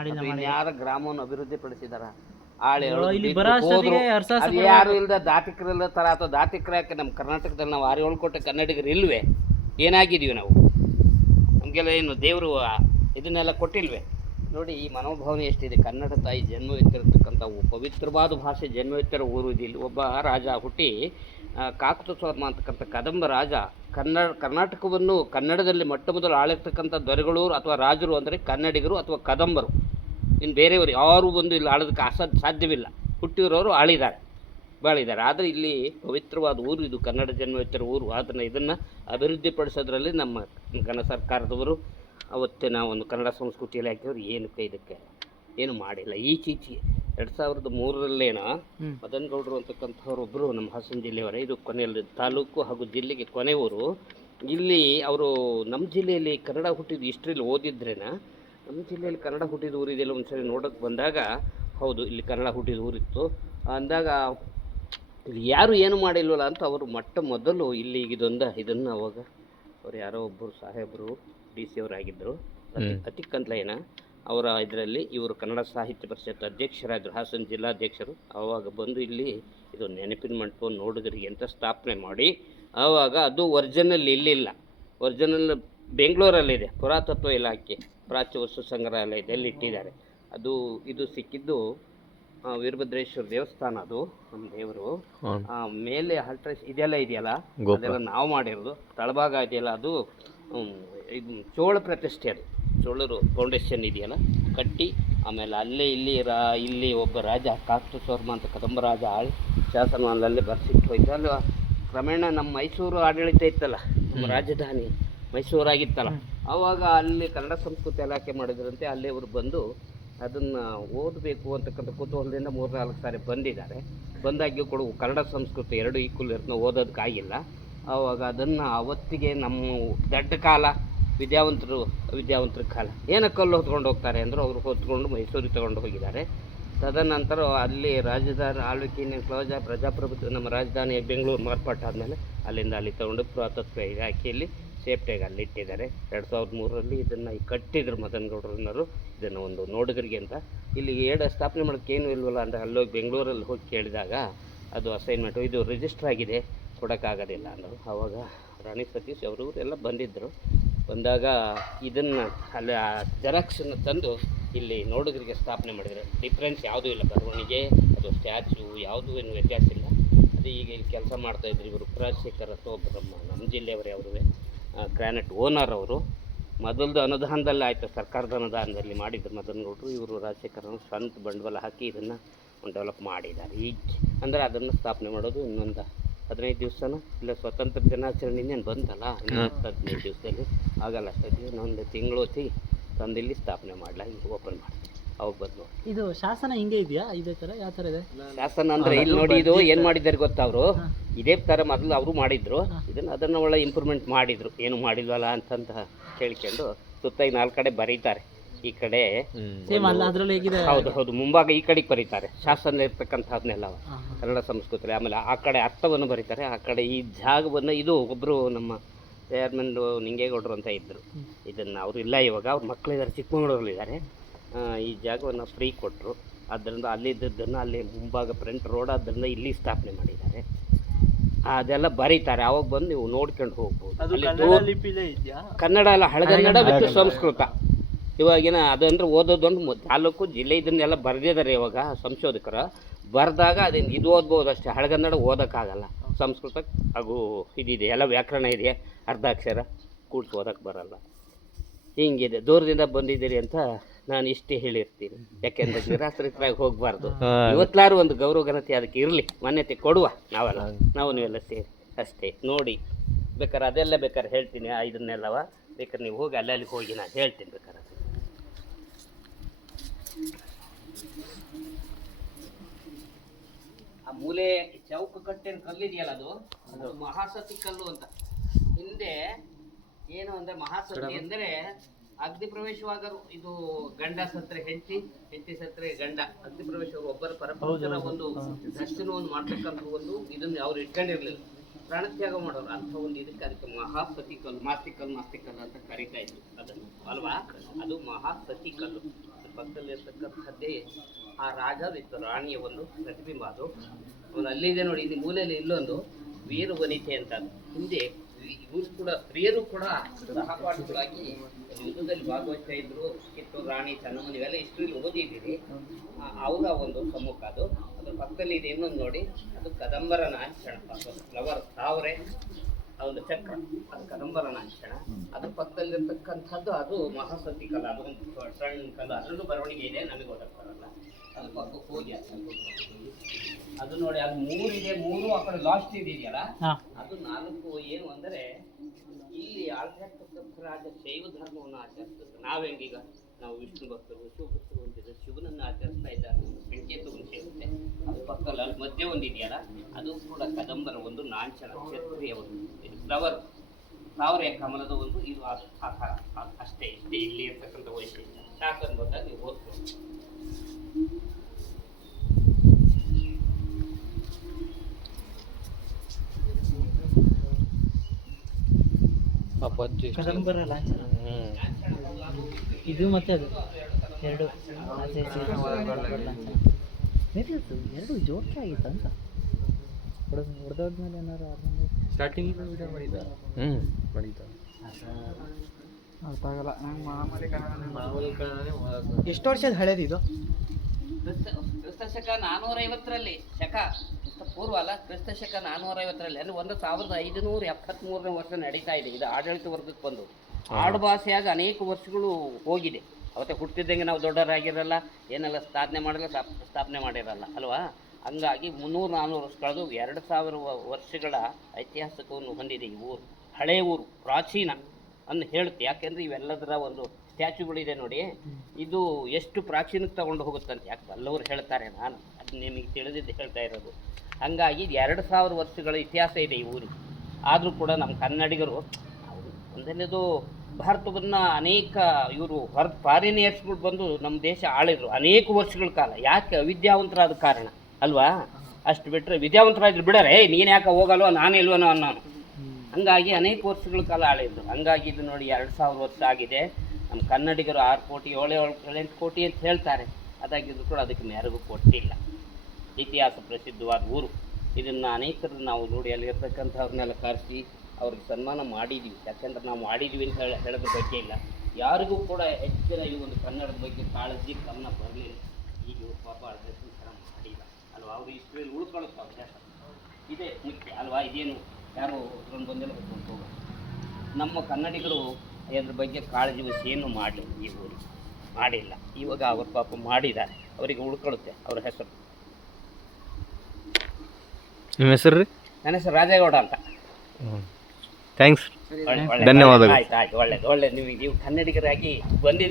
ಅದು ಇನ್ಯಾರ ಗ್ರಾಮವನ್ನು ಅಭಿವೃದ್ಧಿ ಪಡಿಸಿದಾರ? ಅದು ಯಾರು ಇಲ್ಲದ ದಾತಿಕರಿಲ್ಲ ತರ ಅಥವಾ ದಾತಿಕರ ಯಾಕೆ ನಮ್ಮ ಕರ್ನಾಟಕದಲ್ಲಿ ನಾವು 6-7 ಕೋಟಿ ಕನ್ನಡಿಗರು ಇಲ್ವೇ? ಏನಾಗಿದೀವಿ ನಾವು? ನಮಗೆಲ್ಲ ಏನು ದೇವರು ಇದನ್ನೆಲ್ಲ ಕೊಟ್ಟಿಲ್ವೇ? ನೋಡಿ ಈ ಮನೋಭಾವನೆ ಎಷ್ಟಿದೆ. ಕನ್ನಡ ತಾಯಿ ಜನ್ಮವೆತ್ತಿರತಕ್ಕಂಥ ಪವಿತ್ರವಾದ ಭಾಷೆ ಜನ್ಮವೆತ್ತಿರೋ ಊರು ಇಲ್ಲಿ. ಒಬ್ಬ ರಾಜ ಹುಟ್ಟಿ ಕಾಕುತಸೋರ್ಮ ಅಂತಕ್ಕಂಥ ಕದಂಬ ರಾಜ ಕರ್ನಾಟಕವನ್ನು ಕನ್ನಡದಲ್ಲಿ ಮೊಟ್ಟ ಮೊದಲು ಆಳಿರ್ತಕ್ಕಂಥ ದೊರೆಗಳು ಅಥವಾ ರಾಜರು ಅಂದರೆ ಕನ್ನಡಿಗರು ಅಥವಾ ಕದಂಬರು. ಇನ್ನು ಬೇರೆಯವರು ಯಾರು ಬಂದು ಇಲ್ಲಿ ಆಳೋದಕ್ಕೆ ಸಾಧ್ಯವಿಲ್ಲ. ಹುಟ್ಟಿರೋರು ಬಾಳಿದ್ದಾರೆ. ಆದರೆ ಇಲ್ಲಿ ಪವಿತ್ರವಾದ ಊರು ಇದು, ಕನ್ನಡ ಜನ್ಮವೆತ್ತಿರೋ ಊರು. ಅದನ್ನು ಇದನ್ನು ಅಭಿವೃದ್ಧಿಪಡಿಸೋದ್ರಲ್ಲಿ ನಮ್ಮ ಘನ ಸರ್ಕಾರದವರು ಅವತ್ತಿನ ಒಂದು ಕನ್ನಡ ಸಂಸ್ಕೃತಿ ಇಲಾಖೆಯವರು ಇದಕ್ಕೆ ಏನು ಮಾಡಿಲ್ಲ. ಈಚೀಚೆ 2003ರಲ್ಲೇನೋ ಮದನಗೌಡರು ಅಂತಕ್ಕಂಥವ್ರೊಬ್ಬರು ನಮ್ಮ ಹಾಸನ ಜಿಲ್ಲೆಯವರೇ, ಇದು ಕೊನೆಯಲ್ಲಿ ತಾಲೂಕು ಹಾಗೂ ಜಿಲ್ಲೆಗೆ ಕೊನೆ ಊರು. ಇಲ್ಲಿ ಅವರು ನಮ್ಮ ಜಿಲ್ಲೆಯಲ್ಲಿ ಕನ್ನಡ ಹುಟ್ಟಿದ ಹಿಸ್ಟ್ರಿಲಿ ಓದಿದ್ರೇನ ನಮ್ಮ ಜಿಲ್ಲೆಯಲ್ಲಿ ಕನ್ನಡ ಹುಟ್ಟಿದ ಊರಿದೆಲ್ಲ ಒಂದ್ಸರಿ ನೋಡೋಕ್ಕೆ ಬಂದಾಗ ಹೌದು ಇಲ್ಲಿ ಕನ್ನಡ ಹುಟ್ಟಿದ ಊರಿತ್ತು ಅಂದಾಗ ಇಲ್ಲಿ ಯಾರು ಏನು ಮಾಡಿಲ್ವಲ್ಲ ಅಂತ ಅವರು ಮೊಟ್ಟ ಮೊದಲು ಇಲ್ಲಿ ಇದನ್ನು ಅವಾಗ ಅವ್ರು ಯಾರೋ ಒಬ್ಬರು ಸಾಹೇಬರು DC ಅವರಾಗಿದ್ದರು, ಅತಿಕ್ಕಂತ್ಲೇನ ಅವರ ಇದರಲ್ಲಿ ಇವರು ಕನ್ನಡ ಸಾಹಿತ್ಯ ಪರಿಷತ್ ಅಧ್ಯಕ್ಷರಾದರು, ಹಾಸನ ಜಿಲ್ಲಾಧ್ಯಕ್ಷರು. ಆವಾಗ ಬಂದು ಇಲ್ಲಿ ಇದು ನೆನಪಿನ ಮಂಟಪ ನೋಡುಗರಿಗೆ ಅಂತ ಸ್ಥಾಪನೆ ಮಾಡಿ ಆವಾಗ ಅದು ಒರಿಜಿನಲ್ ಇಲ್ಲಿಲ್ಲ, ಒರಿಜಿನಲ್ ಬೆಂಗಳೂರಲ್ಲಿದೆ. ಪುರಾತತ್ವ ಇಲಾಖೆ ಪ್ರಾಚ್ಯ ವಸ್ತು ಸಂಗ್ರಹಾಲಯದಲ್ಲಿ ಇಟ್ಟಿದ್ದಾರೆ. ಇದು ಸಿಕ್ಕಿದ್ದು ವೀರಭದ್ರೇಶ್ವರ ದೇವಸ್ಥಾನ, ಅದು ನಮ್ಮ ದೇವರು. ಮೇಲೆ ಆಲ್ಟ್ರೇಷನ್ ಇದೆಯಲ್ಲ ಅದೆಲ್ಲ ನಾವು ಮಾಡಿರೋದು. ತಳಭಾಗ ಇದೆಯಲ್ಲ ಅದು ಇದು ಚೋಳ ಪ್ರತಿಷ್ಠೆ, ಅದು ಚೋಳರು ಫೌಂಡೇಶನ್ ಇದೆಯಲ್ಲ ಕಟ್ಟಿ ಆಮೇಲೆ ಅಲ್ಲೇ ಇಲ್ಲಿ ಒಬ್ಬ ರಾಜ ಕಾಕುತಸೋರ್ಮ ಅಂತ ಕದಂಬ ರಾಜ ಶಾಸನವಲ್ಲೇ ಬರ್ಸಿಟ್ಟು ಹೋಯ್ತು. ಅಲ್ಲಿ ಕ್ರಮೇಣ ನಮ್ಮ ಮೈಸೂರು ಆಡಳಿತ ಇತ್ತಲ್ಲ, ನಮ್ಮ ರಾಜಧಾನಿ ಮೈಸೂರಾಗಿತ್ತಲ್ಲ, ಆವಾಗ ಅಲ್ಲಿ ಕನ್ನಡ ಸಂಸ್ಕೃತಿ ಇಲಾಖೆ ಮಾಡಿದ್ರಂತೆ. ಅಲ್ಲಿ ಅವರು ಬಂದು ಅದನ್ನು ಓದಬೇಕು ಅಂತಕ್ಕಂಥ ಕುತೂಹಲದಿಂದ 3-4 ಸಾರಿ ಬಂದಿದ್ದಾರೆ. ಬಂದಾಗ್ಯೂ ಕೂಡ ಕನ್ನಡ ಸಂಸ್ಕೃತಿ ಎರಡು ಈಕ್ವಲ್ ಇರ್ತದೆ, ಓದೋದಕ್ಕಾಗಿಲ್ಲ. ಆವಾಗ ಅದನ್ನು ಅವತ್ತಿಗೆ ನಮ್ಮ ದೊಡ್ಡ ಕಾಲ ವಿದ್ಯಾವಂತರ ಕಾಲ ಏನಕ್ಕಲ್ಲಿ ಹೊತ್ಕೊಂಡು ಹೋಗ್ತಾರೆ ಅಂದರು. ಅವರು ಹೊತ್ಕೊಂಡು ಮೈಸೂರಿಗೆ ತಗೊಂಡು ಹೋಗಿದ್ದಾರೆ. ತದನಂತರ ಅಲ್ಲಿ ರಾಜಧಾನಿ ಆಳ್ವಿಕೆ ಪ್ರಜಾಪ್ರಭುತ್ವ ನಮ್ಮ ರಾಜಧಾನಿ ಬೆಂಗಳೂರು ಮಾರ್ಪಾಟಾದಮೇಲೆ ಅಲ್ಲಿಂದ ಅಲ್ಲಿ ತಗೊಂಡು ಪುರಾತತ್ವ ಇಲಾಖೆಯಲ್ಲಿ ಸೇಫ್ಟಿಯಾಗಿ ಅಲ್ಲಿ ಇಟ್ಟಿದ್ದಾರೆ. 2003ರಲ್ಲಿ ಇದನ್ನು ಕಟ್ಟಿದ್ರು ಮದನಗೌಡರನ್ನವರು, ಇದನ್ನು ಒಂದು ನೋಡುಗರಿಗೆ ಅಂತ. ಇಲ್ಲಿ ಸ್ಥಾಪನೆ ಮಾಡೋಕ್ಕೆ ಏನು ಇಲ್ವಲ್ಲ ಅಂತ ಅಲ್ಲೋಗಿ ಬೆಂಗಳೂರಲ್ಲಿ ಹೋಗಿ ಕೇಳಿದಾಗ ಅದು ಅಸೈನ್ಮೆಂಟು ಇದು ರಿಜಿಸ್ಟರ್ ಆಗಿದೆ ಕೊಡೋಕ್ಕಾಗೋದಿಲ್ಲ ಅಂದರು. ಆವಾಗ ರಾಣಿ ಸತೀಶ್ ಅವರು ಎಲ್ಲ ಬಂದಾಗ ಇದನ್ನು ಅಲ್ಲಿ ಜೆರಾಕ್ಸನ್ನು ತಂದು ಇಲ್ಲಿ ನೋಡುಗರಿಗೆ ಸ್ಥಾಪನೆ ಮಾಡಿದ್ದಾರೆ. ಡಿಫ್ರೆನ್ಸ್ ಯಾವುದೂ ಇಲ್ಲ, ಬರವಣಿಗೆ ಅದು ಸ್ಟ್ಯಾಚ್ಯೂ ಯಾವುದೂ ಏನು ವ್ಯತ್ಯಾಸ ಇಲ್ಲ. ಅದು ಈಗ ಇಲ್ಲಿ ಕೆಲಸ ಮಾಡ್ತಾಯಿದ್ರು ಇವರು ರಾಜಶೇಖರ್ ತೋಬ್ರಮ್ಮ, ನಮ್ಮ ಜಿಲ್ಲೆಯವರೇ ಅವರುವೆ. ಗ್ರಾನೈಟ್ ಓನರ್ ಅವರು ಮೊದಲದು ಅನುದಾನದಲ್ಲಿ ಆಯಿತು, ಸರ್ಕಾರದ ಅನುದಾನದಲ್ಲಿ ಮಾಡಿದ್ರು ಮದನಗೌಡರು. ಇವರು ರಾಜಶೇಖರ್ ಸ್ವಂತ ಬಂಡವಾಳ ಹಾಕಿ ಇದನ್ನು ಡೆವಲಪ್ ಮಾಡಿದ್ದಾರೆ. ಈಗ ಅಂದರೆ ಅದನ್ನು ಸ್ಥಾಪನೆ ಮಾಡೋದು ಇನ್ನೊಂದು 15 ದಿವಸನ ಇಲ್ಲ, ಸ್ವತಂತ್ರ ದಿನಾಚರಣೆ ಇನ್ನೇನು ಬಂತಲ್ಲ, 15 ದಿವಸದಲ್ಲಿ ಆಗಲ್ಲ ಅಷ್ಟೊತ್ತಿಗೆ ಇನ್ನೊಂದು ತಿಂಗಳು ತಂದಿಲ್ಲಿ ಸ್ಥಾಪನೆ ಮಾಡಲ, ಈಗ ಓಪನ್ ಮಾಡ್ತೀವಿ. ಅವಾಗ ಬಂದು ಇದು ಶಾಸನ ಹಿಂಗೆ ಇದೆಯಾ? ಇದೇ ಥರ ಯಾವ ಥರ ಇದೆ ಶಾಸನ ಅಂದರೆ ಇಲ್ಲಿ ನೋಡಿ ಇದು ಏನು ಮಾಡಿದ್ದಾರೆ ಗೊತ್ತಾ, ಅವರು ಇದೇ ಥರ ಮೊದಲು ಅವರು ಮಾಡಿದ್ರು, ಅದನ್ನು ಒಳ್ಳೆ ಇಂಪ್ರೂವ್ಮೆಂಟ್ ಮಾಡಿದರು. ಏನು ಮಾಡಿಲ್ವಲ್ಲ ಅಂತಂತ ಕೇಳ್ಕೊಂಡು ಸುತ್ತ 4 ಕಡೆ ಬರೀತಾರೆ. ಈ ಕಡೆ ಹೌದು ಮುಂಭಾಗ ಈ ಕಡೆಗೆ ಬರೀತಾರೆ ಶಾಸನ ಇರ್ತಕ್ಕಂಥದ್ನೆಲ್ಲ ಕನ್ನಡ ಸಂಸ್ಕೃತಿ. ಆಮೇಲೆ ಆ ಕಡೆ ಅರ್ಥವನ್ನು ಬರೀತಾರೆ. ಆ ಕಡೆ ಈ ಜಾಗವನ್ನು ಇದು ಒಬ್ಬರು ನಮ್ಮ ಚೇರ್ಮನ್ ನಿಂಗೇಗೌಡರು ಅಂತ ಇದ್ದರು, ಇದನ್ನು ಅವರು ಇಲ್ಲ ಇವಾಗ, ಅವ್ರ ಮಕ್ಕಳಿದ್ದಾರೆ ಚಿಕ್ಕಮಗಳೂರಲ್ಲಿದ್ದಾರೆ. ಈ ಜಾಗವನ್ನು ಫ್ರೀ ಕೊಟ್ಟರು. ಆದ್ದರಿಂದ ಅಲ್ಲಿದ್ದನ್ನು ಅಲ್ಲಿ ಮುಂಭಾಗ ಫ್ರಂಟ್ ರೋಡ್ ಆದ್ದರಿಂದ ಇಲ್ಲಿ ಸ್ಥಾಪನೆ ಮಾಡಿದ್ದಾರೆ. ಅದೆಲ್ಲ ಬರೀತಾರೆ. ಅವಾಗ ಬಂದು ನೀವು ನೋಡ್ಕೊಂಡು ಹೋಗ್ಬೋದು. ಕನ್ನಡ ಅಲ್ಲ, ಹಳಗನ್ನಡ ಮತ್ತು ಸಂಸ್ಕೃತ. ಇವಾಗಿನ ಅದಂದ್ರೆ ಓದೋದೊಂದು ತಾಲೂಕು ಜಿಲ್ಲೆ ಇದನ್ನೆಲ್ಲ ಬರೆದಿದ್ದಾರೆ ಇವಾಗ ಸಂಶೋಧಕರು. ಬರೆದಾಗ ಅದೇನು ಇದು ಓದ್ಬೋದು ಅಷ್ಟೇ, ಹಳಗನ್ನಡ ಓದೋಕ್ಕಾಗಲ್ಲ. ಸಂಸ್ಕೃತ ಹಾಗೂ ಇದಿದೆ ಎಲ್ಲ ವ್ಯಾಕರಣ ಇದೆ, ಅರ್ಧಾಕ್ಷರ ಕೂಡ್ಸಿ ಓದೋಕ್ಕೆ ಬರಲ್ಲ. ಹಿಂಗಿದೆ. ದೂರದಿಂದ ಬಂದಿದ್ದೀರಿ ಅಂತ ನಾನು ಇಷ್ಟೇ ಹೇಳಿರ್ತೀನಿ, ಯಾಕೆಂದರೆ ನಿರಾಶ್ರಿತರಾಗಿ ಹೋಗಬಾರ್ದು. ಇವತ್ತಾರು ಒಂದು ಗೌರವ ಘನತೆ ಅದಕ್ಕೆ ಇರಲಿ, ಮಾನ್ಯತೆ ಕೊಡುವ ನೀವೆಲ್ಲ ಸೇರಿ ಅಷ್ಟೇ. ನೋಡಿ ಬೇಕಾದ್ರೆ ಅದೆಲ್ಲ ಬೇಕಾದ್ರೆ ಹೇಳ್ತೀನಿ, ಇದನ್ನೆಲ್ಲವ ಬೇಕಾದ್ರೆ ನೀವು ಹೋಗಿ ಅಲ್ಲಿ ಹೋಗಿ ನಾನು ಹೇಳ್ತೀನಿ ಬೇಕಾದ್ರೆ. ಆ ಮೂಲೆ ಚೌಕ ಕಟ್ಟಿನ ಕಲ್ಲಿದೆಯಲ್ಲ ಅದು ಮಹಾಸತಿ ಕಲ್ಲು ಅಂತ. ಹಿಂದೆ ಏನು ಅಂದರೆ ಮಹಾಸತಿ ಅಂದರೆ ಅಗ್ನಿ ಪ್ರವೇಶವಾಗರು. ಇದು ಗಂಡ ಸತ್ರೆ ಹೆಂಡತಿ ಸತ್ರೆ ಗಂಡ, ಅಗ್ನಿ ಪ್ರವೇಶ ಒಬ್ಬರ ಪರಪುರುಷರ ಒಂದು ದರ್ಶನವನ್ನು ಮಾಡ್ತಕ್ಕಂಥ ಒಂದು ಇದನ್ನು ಅವ್ರು ಇಟ್ಕೊಂಡಿರ್ಲಿಲ್ಲ, ಪ್ರಾಣತ್ಯಾಗ ಮಾಡೋರು ಅಂಥ ಒಂದು ಅದಕ್ಕೆ ಮಹಾಸತಿ ಕಲ್ಲು, ಮಾಸ್ತಿ ಕಲ್ಲು ಅಂತ ಕರೀತಾ ಇದ್ರು ಅದನ್ನು ಅಲ್ವಾ. ಅದು ಮಹಾಸತಿ ಕಲ್ಲು. ಪಕ್ಕದಲ್ಲಿರ್ತಕ್ಕಂಥದ್ದೇ ಆ ರಾಜ ವಿತ್ ರಾಣಿಯ ಒಂದು ಪ್ರತಿಬಿಂಬ ಅದು. ಅವನು ಅಲ್ಲಿದೆ ನೋಡಿ, ಇಲ್ಲಿ ಮೂಲೆಯಲ್ಲಿ ಇಲ್ಲೊಂದು ವೀರ ವನಿತೆ ಅಂತ. ಹಿಂದೆ ಇವರು ಕೂಡ ಸ್ತ್ರೀಯರು ಕೂಡ ಸಹಪಾಠಿಗಳಾಗಿ ಯುದ್ಧದಲ್ಲಿ ಭಾಗವಹಿಸ್ತಾ ಇದ್ರು. ಕಿತ್ತೂರು ರಾಣಿ ಚೆನ್ನಮ್ಮ ಇವೆಲ್ಲ ಹಿಸ್ಟ್ರಿಲಿ ಓದಿದ್ದೀರಿ. ಅವರ ಒಂದು ಸಮ್ಮುಖ ಅದು. ಅದ್ರ ಪಕ್ಕದಲ್ಲಿ ಇದೆ ಇನ್ನೊಂದು ನೋಡಿ, ಅದು ಕದಂಬರ ಲಾಂಛನ, ಫ್ಲವರ್ ತಾವರೆ ಒಂದು ಚಕ್ರ, ಅದು ಕದಂಬರ ಲಾಂಛನ. ಅದ್ರ ಪಕ್ಕದಲ್ಲಿರ್ತಕ್ಕಂಥದ್ದು ಅದು ಮಹಾಸತಿ ಕಲಾ, ಅದು ಒಂದು ಸಣ್ಣ ಕಲಾ, ಅದರಲ್ಲೂ ಬರವಣಿಗೆ ಇದೆ, ನಮಗೆ ಗೊತ್ತಾಗ್ತಾರಲ್ಲ. ಅದು ಪಕ್ಕಕ್ಕೆ ಹೋಗಿ ಅದು ನೋಡಿ, ಅದು 3 ಇದೆ, 3 ಆ ಕಡೆ ಲಾಸ್ಟ್ ಇದೆಯಲ್ಲ, ಅದು 4 ಏನು ಅಂದರೆ ಇಲ್ಲಿ ಆಳ್ತಕ್ಕಂಥ ರಾಜ ಶೈವ ಧರ್ಮವನ್ನು ಆಚರಿಸ್ತಾರೆ. ನಾವೆಂಗೀಗ ನಾವು ವಿಷ್ಣು ಭಕ್ತರು, ಶಿವಭಕ್ತರು ಅಂತಿದ್ರೆ ಶಿವನನ್ನು ಆಚರಿಸ್ತಾ ಇದ್ದಾರೆ, ಸಂಕೇತವನ್ನು ಸೇರುತ್ತೆ. ಅದು ಪಕ್ಕದಲ್ಲಿ ಅಲ್ಲಿ ಮಧ್ಯೆ ಒಂದು ಇದೆಯಲ್ಲ, ಅದು ಕೂಡ ಕದಂಬರ ಒಂದು ಲಾಂಛನ, ಕ್ಷತ್ರಿಯ ಒಂದು ಇದು ಫ್ಲವರ್ ತಾವರೆ ಕಮಲದ ಒಂದು ಇದು ಆಕಾರ. ಅಷ್ಟೇ ಇಷ್ಟೇ ಇಲ್ಲಿ ಇರ್ತಕ್ಕಂಥ ವೈಶಿಷ್ಟ್ಯ. ಶಾಸನ ಬಂದಾಗ ನೀವು ಓದ್ಬೋದು. ಕದಂಬರ ಲಾಂಛನ ಇದು ಮತ್ತೆ ಅದು ಎರಡು ಎರಡು ಜೋಕೆ ಆಗಿತ್ತು ಅಂತ ಹೊಡೆದೋದ್ಮೇಲೆ ಏನಾರು ಸ್ಟಾರ್ಟಿಂಗ್ ವಿಡಿಯೋ ಮಾಡಿದ್ದ ಮಾಡಿದ್ದ ಅರ್ಥ ಆಗಲ್ಲ. ಎಷ್ಟು ವರ್ಷದ ಹಳೇದು ಇದು? ಕ್ರಿಸ್ತ ಶಕ 450ರಲ್ಲಿ, ಶಕ ಕ್ರಿಸ್ತ ಪೂರ್ವ ಅಲ್ಲ, ಕ್ರಿಸ್ತ ಶಕ 450ರಲ್ಲಿ, ಅಂದರೆ 1573ನೇ ವರ್ಷ ನಡೀತಾ ಇದೆ. ಇದು ಆಡಳಿತ ವರ್ಗಕ್ಕೆ ಬಂದು ಆಡುಭಾಷೆಯಾಗಿ ಅನೇಕ ವರ್ಷಗಳು ಹೋಗಿದೆ. ಅವತ್ತೆ ಹುಟ್ಟಿದ್ದಂಗೆ ನಾವು ದೊಡ್ಡವರಾಗಿರಲ್ಲ, ಏನೆಲ್ಲ ಸ್ಥಾಪನೆ ಮಾಡಿರಲ್ಲ ಅಲ್ವಾ. ಹಂಗಾಗಿ 300-400 ವರ್ಷ ಕಳೆದು 2000 ವರ್ಷಗಳ ಐತಿಹಾಸಿಕವನ್ನು ಹೊಂದಿದೆ ಈ ಊರು. ಹಳೆಯ ಊರು, ಪ್ರಾಚೀನ ಅನ್ನು ಹೇಳುತ್ತೆ. ಯಾಕೆಂದರೆ ಇವೆಲ್ಲದರ ಒಂದು ಸ್ಟ್ಯಾಚ್ಯುಗಳಿದೆ ನೋಡಿ, ಇದು ಎಷ್ಟು ಪ್ರಾಚೀನಕ್ಕೆ ತಗೊಂಡು ಹೋಗುತ್ತಂತೆ. ಯಾಕೆ ಎಲ್ಲವರು ಹೇಳ್ತಾರೆ, ನಾನು ಅದು ನಿಮಗೆ ತಿಳಿದಿದ್ದು ಹೇಳ್ತಾ ಇರೋದು. ಹಂಗಾಗಿ 2000 ವರ್ಷಗಳ ಇತಿಹಾಸ ಇದೆ ಈ ಊರಿಗೆ. ಆದರೂ ಕೂಡ ನಮ್ಮ ಕನ್ನಡಿಗರು, ಒಂದನೇದು ಭಾರತವನ್ನು ಅನೇಕ ಇವರು ಫಾರಿನಿಯರ್ಸ್ಗಳು ಬಂದು ನಮ್ಮ ದೇಶ ಆಳಿದ್ರು ಅನೇಕ ವರ್ಷಗಳ ಕಾಲ. ಯಾಕೆ? ಅವಿದ್ಯಾವಂತರಾದ ಕಾರಣ ಅಲ್ವಾ. ಅಷ್ಟು ಬಿಟ್ಟರೆ ವಿದ್ಯಾವಂತರಾದ್ರು ಬಿಡರೆ, ನೀನು ಯಾಕೆ ಹೋಗಲ್ವ ನಾನಿಲ್ವನೋ ಅನ್ನೋನು. ಹಂಗಾಗಿ ಅನೇಕ ವರ್ಷಗಳ ಕಾಲ ಆಳಿದ್ರು. ಹಂಗಾಗಿ ಇದು ನೋಡಿ 2000 ವರ್ಷ ಆಗಿದೆ. ನಮ್ಮ ಕನ್ನಡಿಗರು 6 ಕೋಟಿ 7-8 ಕೋಟಿ ಅಂತ ಹೇಳ್ತಾರೆ. ಅದಾಗಿದ್ರು ಕೂಡ ಅದಕ್ಕೆ ಮೆರುಗು ಕೊಟ್ಟಿಲ್ಲ. ಇತಿಹಾಸ ಪ್ರಸಿದ್ಧವಾದ ಊರು. ಇದನ್ನು ಅನೇಕರು ನಾವು ನೋಡಿ ಅಲ್ಲಿರ್ತಕ್ಕಂಥವ್ರನ್ನೆಲ್ಲ ಕರೆಸಿ ಅವ್ರಿಗೆ ಸನ್ಮಾನ ಮಾಡಿದ್ವಿ. ಯಾಕೆಂದ್ರೆ ನಾವು ಮಾಡಿದ್ವಿ ಅಂತ ಹೇಳೋದ್ರ ಬಗ್ಗೆ ಇಲ್ಲ. ಯಾರಿಗೂ ಕೂಡ ಹೆಚ್ಚಿನ ಈ ಒಂದು ಕನ್ನಡದ ಬಗ್ಗೆ ಕಾಳಜಿ ಗಮನ ಬರಲಿಲ್ಲ. ಈಗ ಪಾಪ ಥರ ಮಾಡಿಲ್ಲ ಅಲ್ವಾ. ಅವರು ಹಿಸ್ಟ್ರಿಯಲ್ಲಿ ಉಳ್ಕೊಳ್ಳುತ್ತೆ ಅವಕಾಶ ಇದೇ ಮುಖ್ಯ ಅಲ್ವಾ. ಇದೇನು ಯಾರು ಇದ್ಕೊಂಡು ಬಂದೆಲ್ಲ ಬರ್ಕೊಂಡು ಹೋಗೋದು. ನಮ್ಮ ಕನ್ನಡಿಗರು ಅದ್ರ ಬಗ್ಗೆ ಕಾಳಜಿ ವಹಿಸಿ ಏನು ಮಾಡಲಿ ಈ ಊರಿಗೆ ಮಾಡಿಲ್ಲ. ಇವಾಗ ಅವ್ರ ಪಾಪ ಮಾಡಿದ್ದಾರೆ, ಅವರಿಗೆ ಉಳ್ಕೊಳ್ಳುತ್ತೆ ಅವ್ರ ಹೆಸರು. ನಿಮ್ಮ ಹೆಸರು ರೀ? ನನ್ನ ಹೆಸರು ರಾಜೇಗೌಡ ಅಂತ. ಥ್ಯಾಂಕ್ಸ್, ಧನ್ಯವಾದಗಳು. ಆಯ್ತು ಒಳ್ಳೇದು. ನಿಮಗೆ ನೀವು ಕನ್ನಡಿಗರಾಗಿ ಬಂದಿದ್ದೀರಿ.